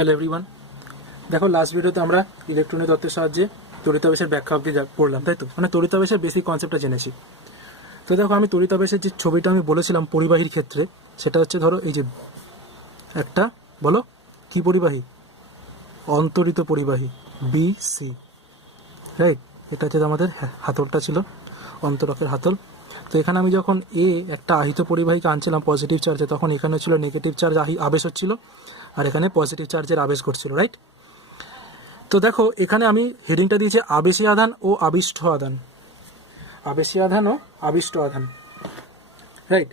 Hello everyone, দেখো last ভিডিওতে আমরা ইলেকট্রনিক তত্ত্বের সাহায্যে তড়িতাবেশের ব্যাখ্যা অবধি পড়লাম, তাই তো? মানে তড়িতাবেশের বেসিক কনসেপ্টটা জেনেছি। তো দেখো, আমি তড়িতাবেশের যে ছবিটা আমি বলেছিলাম পরিবাহীর ক্ষেত্রে, সেটা হচ্ছে ধরো এই যে একটা, বলো কি পরিবাহী? অন্তরিত পরিবাহী, বি সি, রাইট? এটা হচ্ছে আমাদের হাতলটা ছিল, অন্তরকের হাতল। তো এখানে আমি যখন একটা আহিত পরিবাহীকে আনছিলাম পজিটিভ চার্জে, তখন এখানে ছিল নেগেটিভ চার্জ আবেশ হচ্ছিল, আর এখানে পজিটিভ চার্জের আবেশ ঘটছিল, রাইট? তো দেখো, এখানে আমি হেডিংটা দিয়েছি আবেশী আধান ও আবিষ্ট আধান। আবেশী আধান ও আবিষ্ট আধান, রাইট?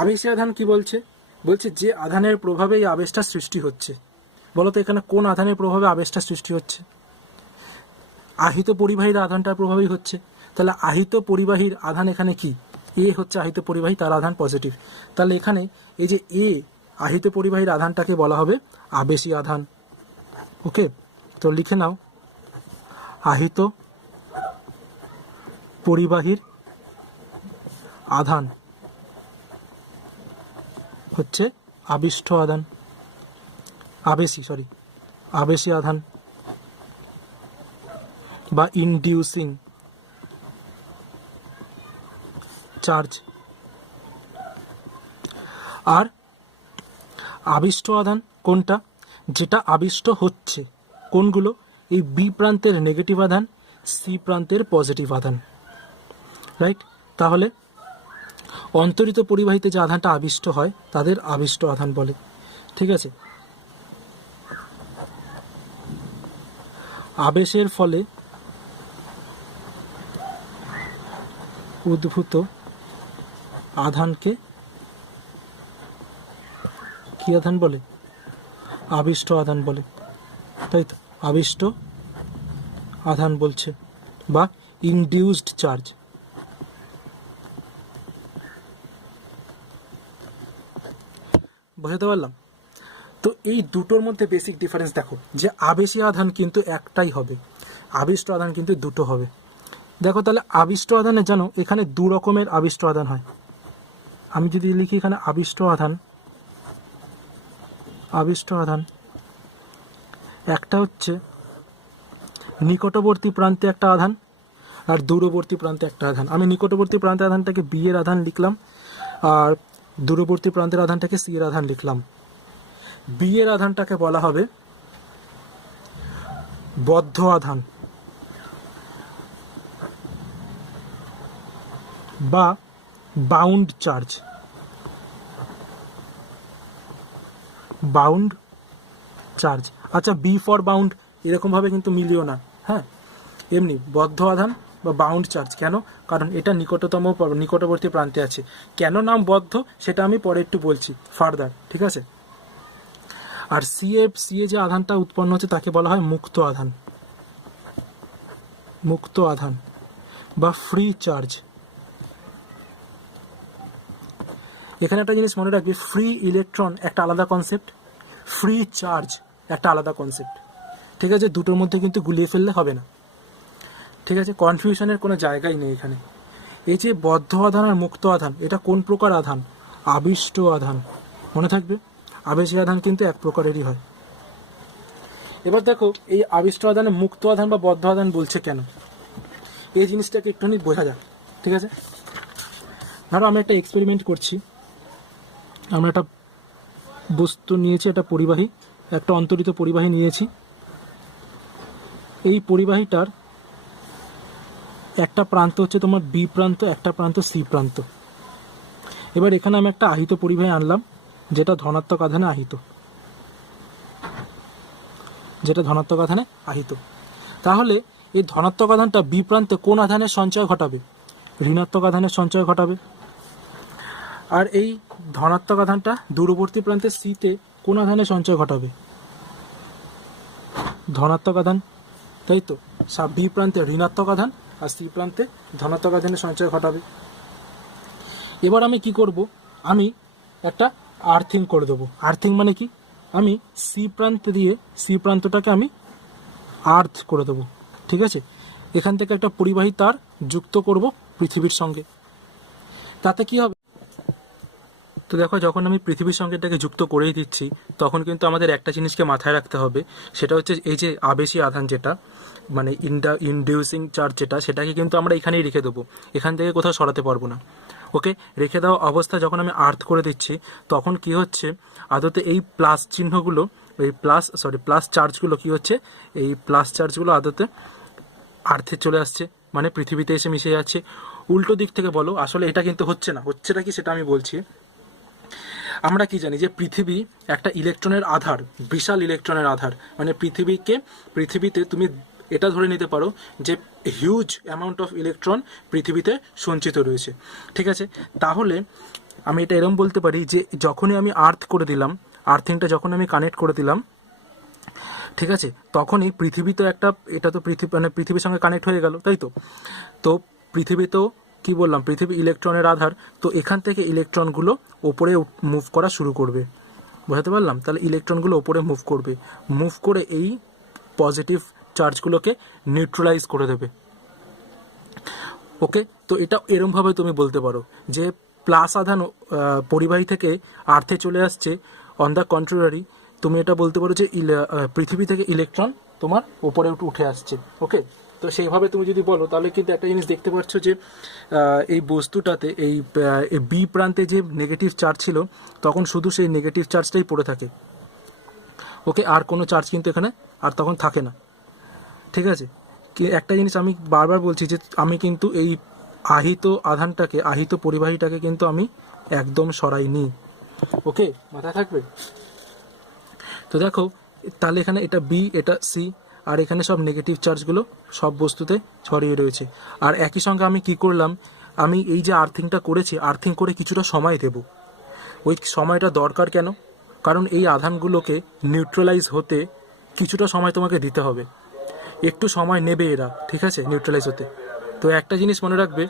আবেশী আধান কি বলছে? বলছে যে আধানের প্রভাবে এই আবেশটা সৃষ্টি হচ্ছে। বলতো এখানে কোন আধানের প্রভাবে আবেশটা সৃষ্টি হচ্ছে? আহিত পরিবাহীর আধানটার প্রভাবেই হচ্ছে। তাহলে আহিত পরিবাহীর আধান এখানে কি? হচ্ছে আহিত পরিবাহী, তার আধান পজিটিভ। তাহলে এখানে এই যে আহিত পরিবাহীর আধানটাকে বলা হবে আবেশী আধান। ওকে, তো লিখে নাও, আহিত পরিবাহীর আধান হচ্ছে আবিষ্ট আধান, আবেশী আধান বা ইনডিউসিং চার্জ। আর আবিষ্ট আধান কোনটা? যেটা আবিষ্ট হচ্ছে। কোনগুলো? এই বি প্রান্তের নেগেটিভ আধান, সি প্রান্তের পজিটিভ আধান, রাইট? তাহলে অন্তরিত পরিবাহীতে যে আধানটা আবিষ্ট হয় তাদের আবিষ্ট আধান বলে, ঠিক আছে? আবেশের ফলে উদ্ভূত আধানকে কি আধান বলে? আবিষ্ট আধান বলে, তাই তো? আবিষ্ট আধান বলছে, বা ইনডিউসড চার্জ। বুঝতে পারলাম? তো এই দুটোর মধ্যে বেসিক ডিফারেন্স দেখো, যে আবেশী আধান কিন্তু একটাই হবে, আবিষ্ট আধান কিন্তু দুটো হবে। দেখো তাহলে আবিষ্ট আধানে জানো এখানে দু রকমের আবিষ্ট আধান হয়। আমি যদি লিখি এখানে আবিষ্ট আধান একটা হচ্ছে নিকটবর্তী প্রান্তে একটা আধান, আর দূরবর্তী প্রান্তে একটা আধান। আমি নিকটবর্তী প্রান্তের আধানটাকে বি এর আধান লিখলাম, আর দূরবর্তী প্রান্তের আধানটাকে সি এর আধান লিখলাম। বি এর আধানটাকে বলা হবে বদ্ধ আধান বা বাউন্ড চার্জ, আচ্ছা, বি ফর বাউন্ড এরকম ভাবে কিন্তু মিলিও না, হ্যাঁ? এমনি বদ্ধ আধান বা বাউন্ড চার্জ। কেন? কারণ এটা নিকটবর্তী প্রান্তে আছে। কেন নাম বদ্ধ সেটা আমি পরে একটু বলছি ফার্দার, ঠিক আছে? আর সি এ যে আধানটা উৎপন্ন হচ্ছে তাকে বলা হয় মুক্ত আধান বা ফ্রি চার্জ। এখানে একটা জিনিস মনে রাখবি, ফ্রি ইলেকট্রন একটা আলাদা কনসেপ্ট, ফ্রি চার্জ একটা আলাদা কনসেপ্ট, ঠিক আছে? দুটোর মধ্যে কিন্তু গুলিয়ে ফেললে হবে না, ঠিক আছে? কনফিউশনের কোনো জায়গাই নেই এখানে। এই যে বদ্ধ আধান আর মুক্ত আধান, এটা কোন প্রকার আধান? আবিষ্ট আধান। মনে থাকবে, আবেশী আধান কিন্তু এক প্রকারেরই হয়। এবার দেখো, এই আবিষ্ট আধানে মুক্ত আধান বা বদ্ধ আধান বলছে কেন, এই জিনিসটাকে একটুখানি বোঝা যাক, ঠিক আছে? ধরো আমি একটা এক্সপেরিমেন্ট করছি। আমরা একটা বস্তু নিয়েছি, একটা পরিবাহী, একটা অন্তরিত পরিবাহী নিয়েছি। এই পরিবাহীটার একটা প্রান্ত হচ্ছে তোমার বি প্রান্ত, একটা প্রান্ত সি প্রান্ত। এবার এখানে আমি একটা আহিত পরিবাহী আনলাম, যেটা ধনাত্মক আধানে আহিত, তাহলে এই ধনাত্মক আধানটা বি প্রান্তে কোন আধানের সঞ্চয় ঘটাবে? ঋণাত্মক আধানের সঞ্চয় ঘটাবে। আর এই ধনাত্মক আধানটা দূরবর্তী প্রান্তে সিতে কোন আধানের সঞ্চয় ঘটাবে? ধনাত্মক আধান, তাই তো? বি প্রান্তে ঋণাত্মক আধান আর সি প্রান্তে ধনাত্মক আধানের সঞ্চয় ঘটাবে। এবার আমি কি করব? আমি একটা আর্থিং করে দেবো। আর্থিং মানে কি? আমি সি প্রান্তটাকে আমি আর্থ করে দেবো, ঠিক আছে? এখান থেকে একটা পরিবাহী তার যুক্ত করব পৃথিবীর সঙ্গে। তাতে কি হবে? তো দেখো, যখন আমি পৃথিবীর সঙ্গে এটাকে যুক্ত করেই দিচ্ছি, তখন কিন্তু আমাদের একটা জিনিসকে মাথায় রাখতে হবে, সেটা হচ্ছে এই যে আবেশী আধান যেটা, মানে ইনডিউসিং চার্জ যেটা, সেটাকে কিন্তু আমরা এখানেই রেখে দেবো, এখান থেকে কোথাও সরাতে পারবো না। ওকে, রেখে দেওয়া অবস্থা যখন আমি আর্থ করে দিচ্ছি, তখন কি হচ্ছে, আদতে এই প্লাস চিহ্নগুলো, এই প্লাস চার্জগুলো কি হচ্ছে, এই প্লাস চার্জগুলো আদতে আর্থে চলে আসছে, মানে পৃথিবীতে এসে মিশে যাচ্ছে। উল্টো দিক থেকে বলো, আসলে এটা কিন্তু হচ্ছে না, হচ্ছেটা কি সেটা আমি বলছি। আমরা কি জানি যে পৃথিবী একটা ইলেকট্রনের আধার, বিশাল ইলেকট্রনের আধার, মানে পৃথিবীতে তুমি এটা ধরে নিতে পারো যে হিউজ অ্যামাউন্ট অফ ইলেকট্রন পৃথিবীতে সঞ্চিত রয়েছে। ঠিক আছে, তাহলে আমি এটা এরকম বলতে পারি যে যখনই আমি আর্থ করে দিলাম, আর্থিংটা যখন আমি কানেক্ট করে দিলাম, ঠিক আছে, তখনই পৃথিবী তো একটা, এটা তো পৃথিবীর সঙ্গে কানেক্ট হয়ে গেল, তাই তো। তো পৃথিবী তো কি বললাম, পৃথিবী ইলেকট্রনের আধার, তো এখান থেকে ইলেকট্রনগুলো ওপরে মুভ করা শুরু করবে, বোঝাতে পারলাম? তাহলে ইলেকট্রনগুলো ওপরে মুভ করে এই পজিটিভ চার্জগুলোকে নিউট্রালাইজ করে দেবে। ওকে, তো এটা এরমভাবে তুমি বলতে পারো যে প্লাস আধান পরিবাহী থেকে আর্থে চলে আসছে, অন দ্য কন্ট্রারি তুমি এটা বলতে পারো যে পৃথিবী থেকে ইলেকট্রন তোমার ওপরে উঠে আসছে। ওকে, তো সেইভাবে তুমি যদি বলো, তাহলে কিন্তু একটা জিনিস দেখতে পাচ্ছ যে এই বস্তুটাতে এই বি প্রান্তে যে নেগেটিভ চার্জ ছিল, তখন শুধু সেই নেগেটিভ চার্জটাই পড়ে থাকে। ওকে, আর কোনো চার্জ কিন্তু এখানে আর তখন থাকে না। ঠিক আছে, কি একটা জিনিস আমি বারবার বলছি যে আমি কিন্তু এই আহিত পরিবাহীটাকে কিন্তু আমি একদম সরাইনি। ওকে, মাথায় থাকবে। তো দেখো, তাহলে এখানে এটা বি, এটা সি, আর এখানে সব নেগেটিভ চার্জগুলো সব বস্তুতে ছড়িয়ে রয়েছে। আর একই সঙ্গে আমি কি করলাম, আমি এই যে আর্থিংটা করেছি, আর্থিং করে কিছুটা সময় দেব। ওই সময়টা দরকার কেন? কারণ এই আধানগুলোকে নিউট্রালাইজ হতে কিছুটা সময় তোমাকে দিতে হবে, একটু সময় নেবে এরা, ঠিক আছে, নিউট্রালাইজ হতে। তো একটা জিনিস মনে রাখবে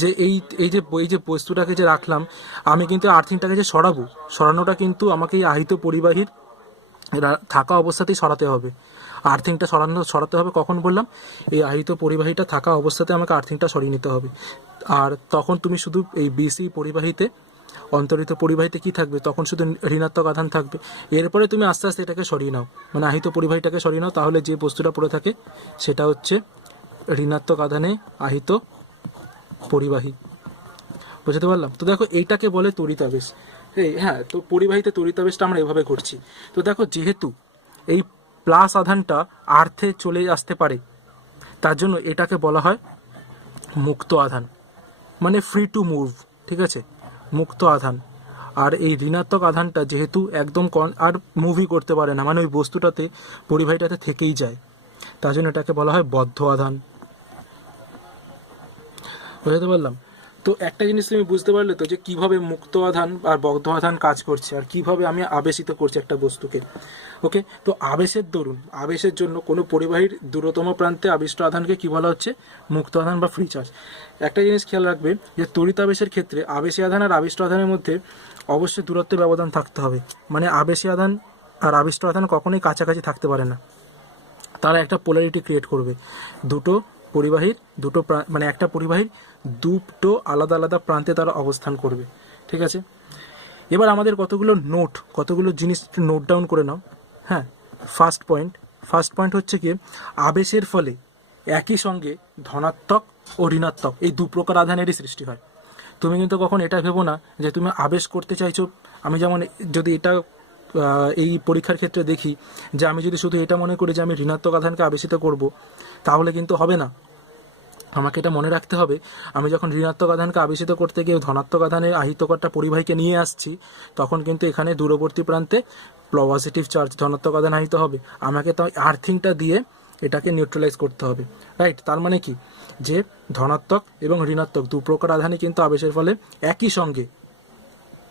যে এই যে বস্তুটাকে যে রাখলাম, আমি কিন্তু আর্থিংটাকে যে সরানোটা কিন্তু আমাকে এই আহিত পরিবাহীর থাকা অবস্থাতেই সরাতে হবে। আর্থিংটা সরাতে হবে কখন বললাম, এই আহিত পরিবাহীটা থাকা অবস্থাতে আমাকে আর্থিংটা সরিয়ে নিতে হবে। আর তখন তুমি শুধু এই বিসি পরিবাহীতে, অন্তরিত পরিবাহীতে কি থাকবে, তখন শুধু ঋণাত্মক আধান থাকবে। এরপরে তুমি আস্তে আস্তে এটাকে সরিয়ে নাও, মানে আহিত পরিবাহীটাকে সরিয়ে নাও, তাহলে যে বস্তুটা পড়ে থাকে সেটা হচ্ছে ঋণাত্মক আধানে আহিত পরিবাহী। বুঝতে পারলাম? তো দেখো, এইটাকে বলে তড়িতাবেশ। হ্যাঁ, তো পরিবাহীতে তড়িতাবেশটা আমরা এভাবে করছি। তো দেখো, যেহেতু এই প্লাস আধানটা আর্থে চলে আসতে পারে, তার জন্য এটাকে বলা হয় মুক্ত আধান, মানে ফ্রি টু মুভ। ঠিক আছে, মুক্ত আধান। আর এই ঋণাত্মক আধানটা যেহেতু একদম আর মুভই করতে পারে না, মানে ওই বস্তুটাতে, পরিবাহীটাতে থেকেই যায়, তার জন্য এটাকে বলা হয় বদ্ধ আধান। বুঝতে পারলাম? তো একটা জিনিস তুমি বুঝতে পারলে তো যে কিভাবে মুক্ত আধান আর বদ্ধ আধান কাজ করছে, আর কিভাবে আমি আবেশিত করছি একটা বস্তুকে। ওকে, তো আবেশের জন্য কোনো পরিবাহীর দূরতম প্রান্তে আবিষ্ট আধানকে কি বলা হচ্ছে, মুক্ত আধান বা ফ্রি চার্জ। একটা জিনিস খেয়াল রাখবে যে তড়িতাবেশের ক্ষেত্রে আবেশী আধান আর আবিষ্ট আধানের মধ্যে অবশ্যই দূরত্বের ব্যবধান থাকতে হবে, মানে আবেশী আধান আর আবিষ্ট আধান কখনোই কাছাকাছি থাকতে পারে না, তারা একটা পোলারিটি ক্রিয়েট করবে। মানে একটা পরিবাহীর দুটো আলাদা আলাদা প্রান্তে তারা অবস্থান করবে। ঠিক আছে, এবার আমাদের কতগুলো জিনিস নোট ডাউন করে নাও। হ্যাঁ, ফার্স্ট পয়েন্ট হচ্ছে কি, আবেশের ফলে একই সঙ্গে ধনাত্মক ও ঋণাত্মক এই দু প্রকার আধানেরই সৃষ্টি হয়। তুমি কিন্তু কখন এটা ভেবো না যে তুমি আবেশ করতে চাইছো, আমি যেমন যদি এটা এই পরীক্ষার ক্ষেত্রে দেখি যে আমি যদি শুধু এটা মনে করি যে আমি ঋণাত্মক আধানকে আবেশিত করব, তাহলে কিন্তু হবে না। আমাকে এটা মনে রাখতে হবে, আমি যখন ঋণাত্মক আধানকে আবেশিত করতে গিয়ে ধনাত্মক আধানের আহিতকরটা পরিবাহীকে নিয়ে আসছি, তখন কিন্তু এখানে দূরবর্তী প্রান্তে পজিটিভ চার্জ ধনাত্মক আধান আহিত হবে। আমাকে তো আর্থিংটা দিয়ে এটাকে নিউট্রালাইজ করতে হবে, রাইট? তার মানে কি, যে ধনাত্মক এবং ঋণাত্মক দু প্রকার আধানই কিন্তু আবেশের ফলে একই সঙ্গে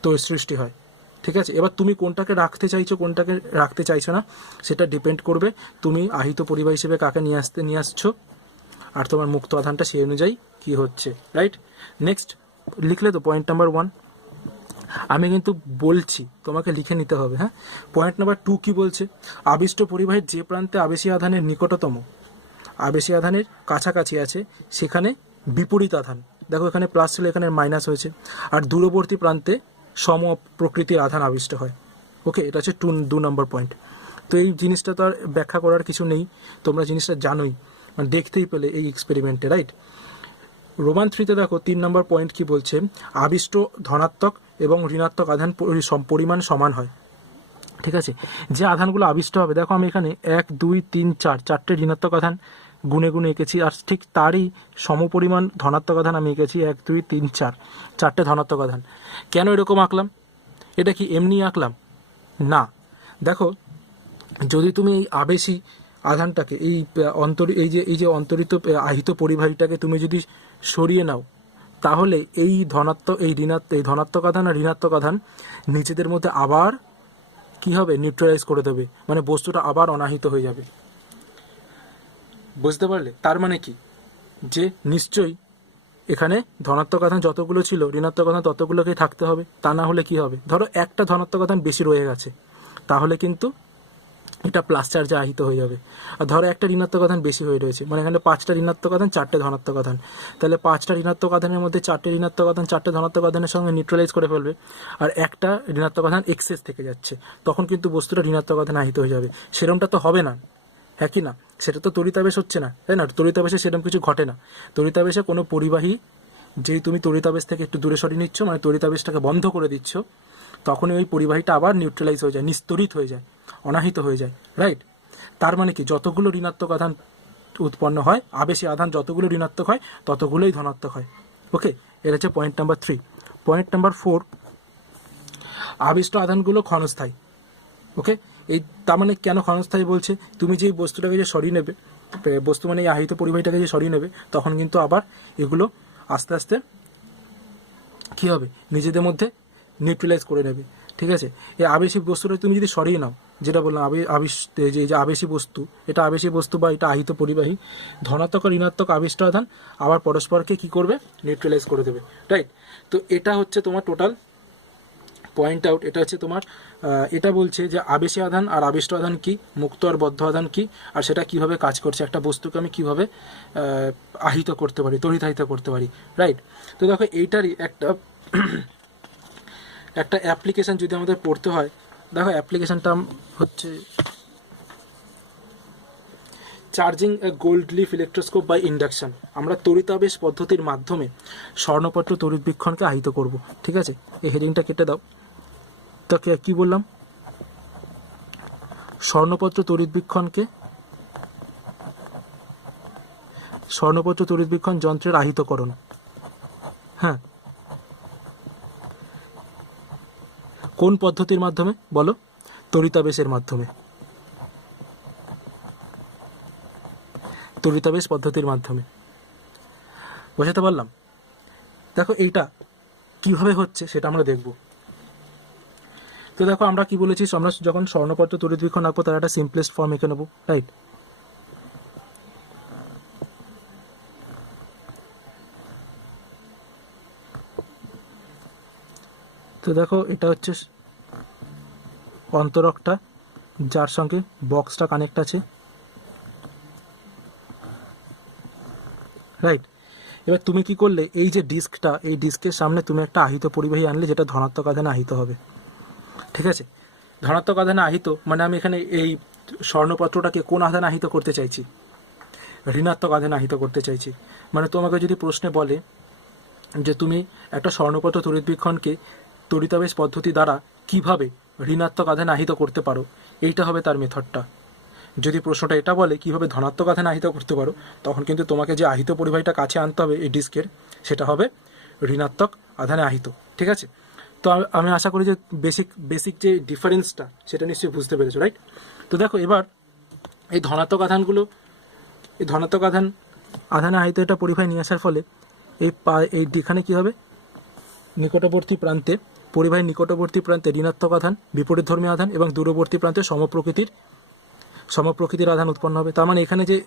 তো সৃষ্টি হয়। ঠিক আছে, এবার তুমি কোনটাকে রাখতে চাইছো, কোনটাকে রাখতে চাইছো না, সেটা ডিপেন্ড করবে তুমি আহিত পরিবাহী হিসেবে কাকে নিয়ে আসছো, আর তোমার মুক্ত আধানটা সেই অনুযায়ী কী হচ্ছে, রাইট? নেক্সট লিখলে তো পয়েন্ট নাম্বার 1, আমি কিন্তু বলছি তোমাকে লিখে নিতে হবে। হ্যাঁ, পয়েন্ট নাম্বার 2 কি বলছে, আবিষ্ট পরিবাহীর যে প্রান্তে আবেশী আধানের নিকটতম, আবেশী আধানের কাছাকাছি আছে, সেখানে বিপরীত আধান, দেখো এখানে প্লাস ছিল, এখানে মাইনাস হয়েছে, আর দূরবর্তী প্রান্তে সম প্রকৃতির আধান আবিষ্ট হয়। ওকে, এটা হচ্ছে 2 নম্বর পয়েন্ট। তো এই জিনিসটা তো আর ব্যাখ্যা করার কিছু নেই, তোমরা জিনিসটা জানোই, মানে দেখতেই পেলে এই এক্সপেরিমেন্টে, রাইট। রোমান 3-তে দেখো 3 নম্বর পয়েন্ট কি বলছে, আবিষ্ট ধনাত্মক এবং ঋণাত্মক আধান পরিমাণ সমান হয়। ঠিক আছে, যে আধানগুলো আবিষ্ট হবে, দেখো আমি এখানে 1 2 3 4 চারটে ঋণাত্মক আধান গুনে গুনে এঁকেছি, আর ঠিক তারই সমপরিমাণ ধনাত্মক আধান আমি এঁকেছি 1 2 3 4 চারটে ধনাত্মক আধান। কেন এরকম আঁকলাম? এটা কি এমনি আঁকলাম? না, দেখো যদি তুমি এই আবেশী আধানটাকে এই যে অন্তরিত আহিত পরিবাহীটাকে তুমি যদি সরিয়ে নাও, তাহলে এই ধনাত্মক আধান আর ঋণাত্মক আধান নিজেদের মধ্যে আবার কি হবে, নিউট্রালাইজ করে দেবে, মানে বস্তুটা আবার অনাহিত হয়ে যাবে। বুঝতে পারলে? তার মানে কি, যে নিশ্চয়ই এখানে ধনাত্মক আধান যতগুলো ছিল ঋণাত্মক আধান ততগুলোকেই থাকতে হবে, তা না হলে কি হবে, ধরো একটা ধনাত্মক আধান বেশি রয়ে গেছে, তাহলে কিন্তু এটা প্লাস চার্জে আহিত হয়ে যাবে। আর ধরো একটা ঋণাত্মক আধান বেশি হয়ে রয়েছে, মানে এখানে 5টা ঋণাত্মক আধান 4টে ধনাত্মক আধান, তাহলে 5টা ঋণাত্মক আধানের মধ্যে 4টে ঋণাত্মক আধান 4টে ধনাত্মক আধানের সঙ্গে নিউট্রালাইজ করে ফেলবে, আর একটা ঋণাত্মক আধান এক্সেস থেকে যাচ্ছে, তখন কিন্তু বস্তুটা ঋণাত্মক আধানে আহিত হয়ে যাবে। সেরমটা তো হবে না, হ্যাঁ কি না? সেটা তো তড়িতাবেশ হচ্ছে না, তাই না? তড়িতাবেশে সেরকম কিছু ঘটে না। তড়িতাবেশে কোনো পরিবাহী যেই তুমি তড়িতাবেশ থেকে একটু দূরে সরিয়ে নিচ্ছ, মানে তড়িতাবেশটাকে বন্ধ করে দিচ্ছ, তখনই ওই পরিবাহীটা আবার নিউট্রালাইজ হয়ে যায়, নিস্তরিত হয়ে যায়, অনাহিত হয়ে যায়, রাইট। তার মানে কি, যতগুলো ঋণাত্মক আধান উৎপন্ন হয়, আবেশী আধান যতগুলো ঋণাত্মক হয় ততগুলোই ধনাত্মক হয়। ওকে, এটা হচ্ছে পয়েন্ট নাম্বার 3। পয়েন্ট নাম্বার 4, আবিষ্ট আধানগুলো ক্ষণস্থায়ী। ওকে, এই তার মানে কেন ক্ষণস্থায়ী বলছে, তুমি যে বস্তুটাকে যে সরিয়ে নেবে, বস্তু মানে এই আহিত পরিবাহীটাকে যে সরিয়ে নেবে, তখন কিন্তু আবার এগুলো আস্তে আস্তে কী হবে, নিজেদের মধ্যে নিউট্রালাইজ করে নেবে। ঠিক আছে, এই আবেশী বস্তুটা তুমি যদি সরিয়ে নাও, যেটা বললাম যে আবেশী বস্তু, এটা আবেশী বস্তু বা এটা আহিত পরিবাহী, ধনাত্মক আর ঋণাত্মক আবিষ্ট আধান আবার পরস্পরকে কি করবে, নিউট্রালাইজ করে দেবে, রাইট। তো এটা হচ্ছে তোমার টোটাল পয়েন্ট আউট। এটা হচ্ছে তোমার এটা বলছে যে আবেশী আধান আর আবিষ্ট আধান কি, মুক্ত আর বদ্ধ আধান কি, আর সেটা কিভাবে কাজ করছে, একটা বস্তুকে আমি কিভাবে আহিত করতে পারি, তড়িতাহিত করতে পারি, রাইট। তো দেখো এইটারই একটা অ্যাপ্লিকেশন যদি আমাদের পড়তে হয়, দেখো অ্যাপ্লিকেশনটা হচ্ছে charging a gold leaf electroscope by induction. আমরা তড়িতাবেশ পদ্ধতির মাধ্যমে স্বর্ণপত্র তড়িৎবীক্ষণকে আহিত করব। ঠিক আছে, এই হেডিংটা কেটে দাও। তো কি বললাম, স্বর্ণপত্র তড়িৎবীক্ষণ যন্ত্রের আহিতকরণ। হ্যাঁ, কোন পদ্ধতির মাধ্যমে বলো? তড়িতাবেশের মাধ্যমে, তড়িতাবেশ পদ্ধতির মাধ্যমে। বোঝাতে পারলাম? দেখো এইটা কিভাবে হচ্ছে সেটা আমরা দেখব। তো দেখো আমরা কি বলেছি, আমরা যখন স্বর্ণপত্র তড়িৎবীক্ষণ আঁকবো তার একটা সিম্পলেস্ট ফর্ম এঁকে নেবো, রাইট। তো দেখো এটা হচ্ছে অন্তরকটা, যার সঙ্গে বক্সটা কানেক্ট আছে, রাইট। এবার তুমি কি করলে, এই যে ডিস্কটা, এই ডিস্কের সামনে তুমি একটা আহিত পরিবাহী আনলে যেটা ধনাত্মক আধানে আহিত হবে। ঠিক আছে, ধনাত্মক আধানে আহিত মানে আমি এখানে এই স্বর্ণপত্রটাকে কোন আধানে আহিত করতে চাইছি, ঋণাত্মক আধানে আহিত করতে চাইছি। মানে তোমাকে যদি প্রশ্নে বলে যে তুমি একটা স্বর্ণপত্র তড়িৎবীক্ষণকে তড়িতাবেশ পদ্ধতি দ্বারা কিভাবে ঋণাত্মক আধানে আহিত করতে পারো, এইটা হবে তার মেথডটা। যদি প্রশ্নটা এটা বলে কিভাবে ধনাত্মক আধানে আহিত করতে পারো, তখন কিন্তু তোমাকে যে আহিত পরিবাহীটা কাছে আনতে হবে এই ডিস্কের, সেটা হবে ঋণাত্মক আধানে আহিত। ঠিক আছে, তো আমি আশা করি যে বেসিক যে ডিফারেন্সটা সেটা নিশ্চয়ই বুঝতে পেরেছো, রাইট। তো দেখো এবার এই ধনাত্মক আধানে আহিত এটা পরিবাহী নিয়ে আসার ফলে এখানে কী হবে, নিকটবর্তী প্রান্তে, পরিবাহীর নিকটবর্তী প্রান্তে ঋণাত্মক আধান, বিপরীতধর্মী আধান এবং দূরবর্তী প্রান্তে সমপ্রকৃতির আধান উৎপন্ন হবে। তার মানে এখানে যে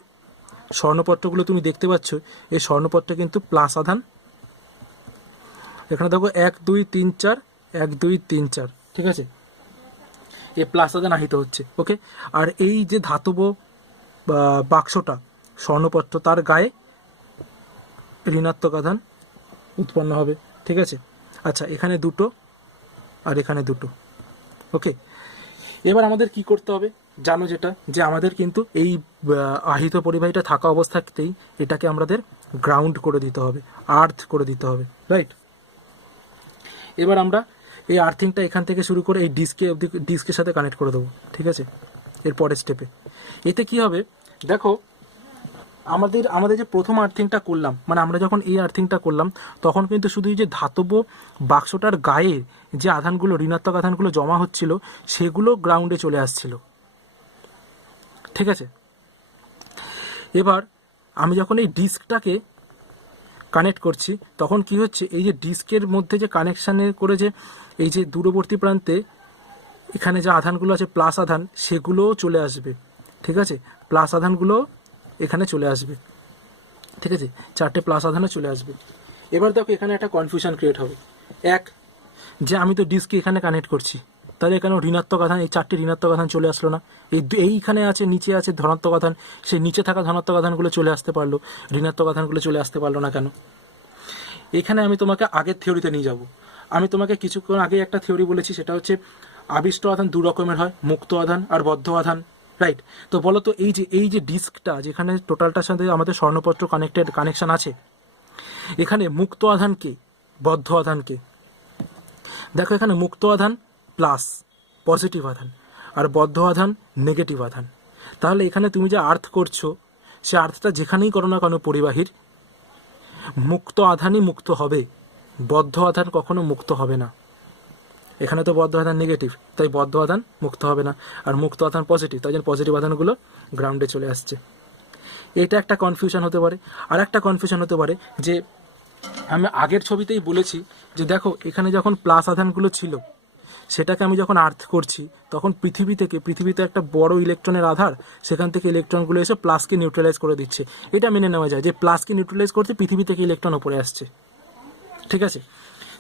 স্বর্ণপত্রগুলো তুমি দেখতে পাচ্ছ, এই স্বর্ণপত্র কিন্তু প্লাস আধান। এখানে দেখো 1 2 3 4 1 2 3 4, ঠিক আছে, এই প্লাস আধান আহিত হচ্ছে। ওকে, আর এই যে ধাতব বাক্সটা স্বর্ণপত্র, তার গায়ে ঋণাত্মক আধান উৎপন্ন হবে। ঠিক আছে, আচ্ছা, এখানে দুটো আর এখানে দুটো। ওকে, এবার আমাদের কি করতে হবে জানো, যেটা যে আমাদের কিন্তু এই আহিত পরিবাহীটা থাকা অবস্থাতেই এটাকে আমাদের গ্রাউন্ড করে দিতে হবে, আর্থ করে দিতে হবে, রাইট। এবার আমরা এই আর্থিংটা এখান থেকে শুরু করে এই ডিস্কের সাথে কানেক্ট করে দেবো, ঠিক আছে, এর পরের স্টেপে। এতে কি হবে দেখো, আমাদের যে প্রথম আর্থিংটা করলাম, মানে আমরা যখন এই আর্থিংটা করলাম তখন কিন্তু শুধু এই যে ধাতব বাক্সটার গায়ে যে আধানগুলো, ঋণাত্মক আধানগুলো জমা হচ্ছিল সেগুলো গ্রাউন্ডে চলে আসছিল, ঠিক আছে। এবার আমি যখন এই ডিস্কটাকে কানেক্ট করছি তখন কি হচ্ছে, এই যে ডিস্কের মধ্যে যে কানেকশানে করে যে এই যে দূরবর্তী প্রান্তে এখানে যে আধানগুলো আছে প্লাস আধান, সেগুলোও চলে আসবে, ঠিক আছে, প্লাস আধানগুলো এখানে চলে আসবে, ঠিক আছে, 4টে প্লাস আধানও চলে আসবে। এবার দেখো এখানে একটা কনফিউশন ক্রিয়েট হবে, যে আমি তো ডিস্ককে এখানে কানেক্ট করছি, তাহলে এখানে ঋণাত্মক আধান, এই 4টে ঋণাত্মক আধান চলে আসলো না, এইখানে আছে, নিচে আছে ধনাত্মক আধান, সেই নিচে থাকা ধনাত্মক আধানগুলো চলে আসতে পারলো, ঋণাত্মক আধানগুলো চলে আসতে পারলো না কেন? এখানে আমি তোমাকে আগের থিওরিতে নিয়ে যাব। আমি তোমাকে কিছুক্ষণ আগে একটা থিওরি বলেছি, সেটা হচ্ছে আবিষ্ট আধান দু রকমের হয়, মুক্ত আধান আর বদ্ধ আধান, রাইট। তো বলো তো এই যে ডিস্কটা যেখানে টোটালটার সাথে আমাদের স্বর্ণপত্র কানেকশন আছে, এখানে মুক্ত আধানকে বদ্ধ আধানকে দেখো, এখানে মুক্ত আধান প্লাস পজিটিভ আধান আর বদ্ধ আধান নেগেটিভ আধান। তাহলে এখানে তুমি যে আর্থ করছো, সে আর্থটা যেখানেই করো না কেন পরিবাহীর, মুক্ত আধানই মুক্ত হবে, বদ্ধ আধান কখনো মুক্ত হবে না। এখানে তো বদ্ধ আধান নেগেটিভ, তাই বদ্ধ আধান মুক্ত হবে না, আর মুক্ত আধান পজিটিভ, তাই জন্য পজিটিভ আধানগুলো গ্রাউন্ডে চলে আসছে। এটা একটা কনফিউশন হতে পারে। আর একটা কনফিউশন হতে পারে যে আমি আগের ছবিতেই বলেছি যে দেখো এখানে যখন প্লাস আধানগুলো ছিল সেটাকে আমি যখন আর্থ করছি তখন পৃথিবীতে একটা বড় ইলেকট্রনের আধার, সেখান থেকে ইলেকট্রনগুলো এসে প্লাসকে নিউট্রালাইজ করে দিচ্ছে। এটা মেনে নেওয়া যায় যে প্লাসকে নিউট্রালাইজ করতে পৃথিবী থেকে ইলেকট্রন উপরে আসছে, ঠিক আছে।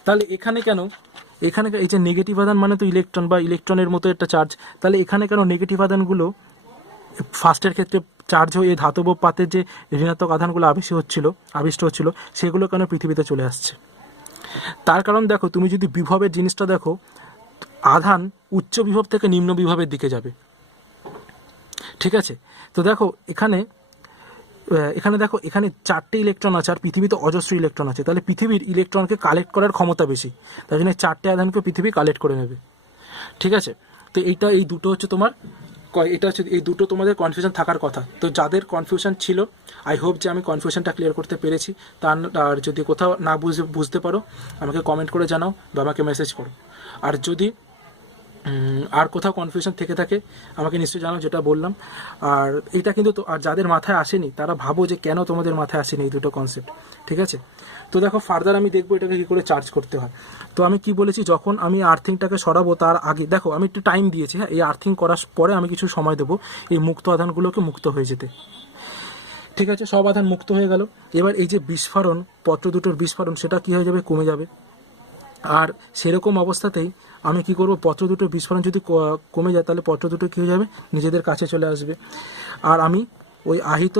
তাহলে এখানে কেন, এখানে এই যে নেগেটিভ আধান মানে তো ইলেকট্রন বা ইলেকট্রনের মতো একটা চার্জ, তাহলে এখানে কেন নেগেটিভ আধানগুলো ফার্স্টের ক্ষেত্রে চার্জ হয়ে ধাতব পাতের যে ঋণাত্মক আধানগুলো আবিষ্ট হচ্ছিল সেগুলো কেন পৃথিবীতে চলে আসছে? তার কারণ দেখো, তুমি যদি বিভবের জিনিসটা দেখো, আধান উচ্চ বিভব থেকে নিম্ন বিভবের দিকে যাবে, ঠিক আছে। তো দেখো এখানে দেখো এখানে 4টে ইলেকট্রন আছে আর পৃথিবীতে অজস্র ইলেকট্রন আছে, তাহলে পৃথিবীর ইলেকট্রনকে কালেক্ট করার ক্ষমতা বেশি, তাই জন্য 4টে আধানকে পৃথিবী কালেক্ট করে নেবে, ঠিক আছে। তো এই দুটো হচ্ছে তোমার, এই দুটো তোমাদের কনফিউশন থাকার কথা। তো যাদের কনফিউশন ছিল, আই হোপ যে আমি কনফিউশনটা ক্লিয়ার করতে পেরেছি। আর যদি কোথাও না বুঝতে পারো আমাকে কমেন্ট করে জানাও বা আমাকে মেসেজ করো। আর যদি আর কোথাও কনফিউশন থেকে থাকে আমাকে নিশ্চয়ই জানাও, যেটা বললাম। আর এটা কিন্তু আর যাদের মাথায় আসেনি তারা ভাবো যে কেন তোমাদের মাথায় আসেনি এই দুটো কনসেপ্ট, ঠিক আছে। তো দেখো ফার্দার আমি দেখবো এটাকে কী করে চার্জ করতে হয়। তো আমি কি বলেছি, যখন আমি আর্থিংটাকে সরাবো তার আগে দেখো আমি একটু টাইম দিয়েছি, হ্যাঁ, এই আর্থিং করার পরে আমি কিছু সময় দেবো এই মুক্ত আধানগুলোকে মুক্ত হয়ে যেতে, ঠিক আছে। সব আধান মুক্ত হয়ে গেল। এবার এই যে বিস্ফোরণ, পত্র দুটোর বিস্ফোরণ, সেটা কী হয়ে যাবে, কমে যাবে। আর সেরকম অবস্থাতেই আমি কি করব, পত্র দুটোর বিস্ফোরণ যদি কমে যায় তাহলে পত্র দুটো কী হয়ে যাবে, নিজেদের কাছে চলে আসবে। আর আমি ওই আহিত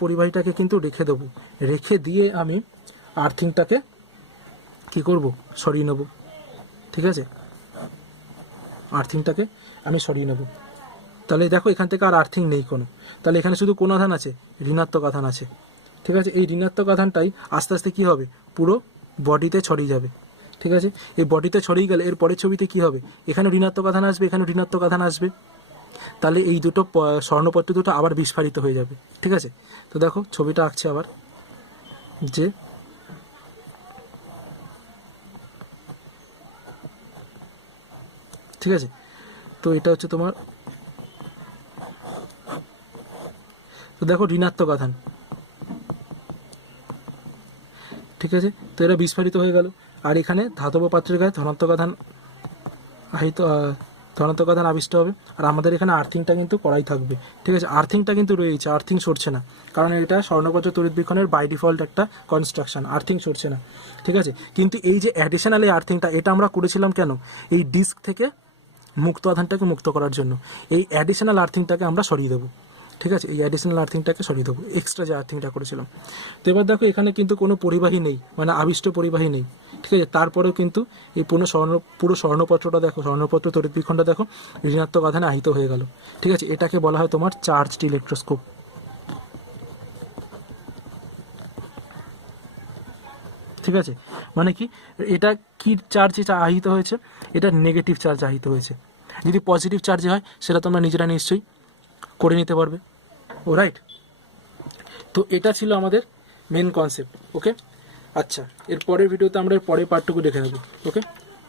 পরিবাহীটাকে কিন্তু রেখে দিয়ে আমি আর্থিংটাকে কি করব, সরিয়ে নেব, ঠিক আছে। আর্থিংটাকে আমি সরিয়ে নেব। তাহলে দেখো এখান থেকে আর আর্থিং নেই কোনো, তাহলে এখানে শুধু কোন আধান আছে, ঋণাত্মক আধান আছে, ঠিক আছে। এই ঋণাত্মক আধানটাই আস্তে আস্তে কী হবে, পুরো বডিতে ছড়িয়ে যাবে, ঠিক আছে। এই বডিতে ছড়িয়ে গেলে এর পরের ছবিতে কী হবে, এখানে ঋণাত্মক আধান আসবে, এখানে ঋণাত্মক আধান আসবে, তাহলে এই দুটো স্বর্ণপত্র দুটো আবার বিস্ফারিত হয়ে যাবে, ঠিক আছে। তো দেখো ছবিটা আঁকছে আবার, যে ঠিক আছে। তো এটা হচ্ছে তোমার, তো দেখো ঋণাত্মক আধান, ঠিক আছে। তো এরা বিস্ফারিত হয়ে গেল। আর এখানে ধাতব পাত্রের গায়ে ধনাত্মক আধান আবিষ্ট হবে। আর আমাদের এখানে আর্থিংটা কিন্তু করাই থাকবে, ঠিক আছে। আর্থিংটা কিন্তু রয়েছে, আর্থিং সরছে না, কারণ এটা স্বর্ণপত্র তড়িৎবীক্ষণের বাই ডিফল্ট একটা কনস্ট্রাকশন, আর্থিং সরছে না, ঠিক আছে। কিন্তু এই যে অ্যাডিশনাল এই আর্থিংটা, এটা আমরা করেছিলাম কেন, এই ডিস্ক থেকে মুক্ত আধানটাকে মুক্ত করার জন্য। এই অ্যাডিশনাল আর্থিংটাকে আমরা সরিয়ে দেবো, ঠিক আছে। এই অ্যাডিশনাল আর্থিংটাকে সরিয়ে দেবো, এক্সট্রা যে আর্থিংটা করেছিলাম। তো এবার দেখো এখানে কিন্তু কোনো পরিবাহী নেই, মানে আবিষ্ট পরিবাহী নেই, ঠিক আছে, তারপরেও কিন্তু এই পুরো স্বর্ণপত্রটা দেখো, স্বর্ণপত্র তড়িৎ বিক্ষণটা দেখো ঋণাত্মক আধানে আহিত হয়ে গেল। ঠিক আছে, এটাকে বলা হয় তোমার চার্জড ইলেকট্রোস্কোপ। ঠিক আছে, মানে কি, এটা কি চার্জ এটা আহিত হয়েছে, এটা নেগেটিভ চার্জ আহিত হয়েছে। যদি পজিটিভ চার্জে হয় সেটা তোমরা নিজেরা নিশ্চয়ই করে নিতে পারবে। ও রাইট, তো এটা ছিল আমাদের মেন কনসেপ্ট। ওকে, আচ্ছা, এর পরের ভিডিওতে আমরা এর পরের পার্টটুকু দেখে নেবো। ওকে,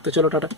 তো চলো টাটা।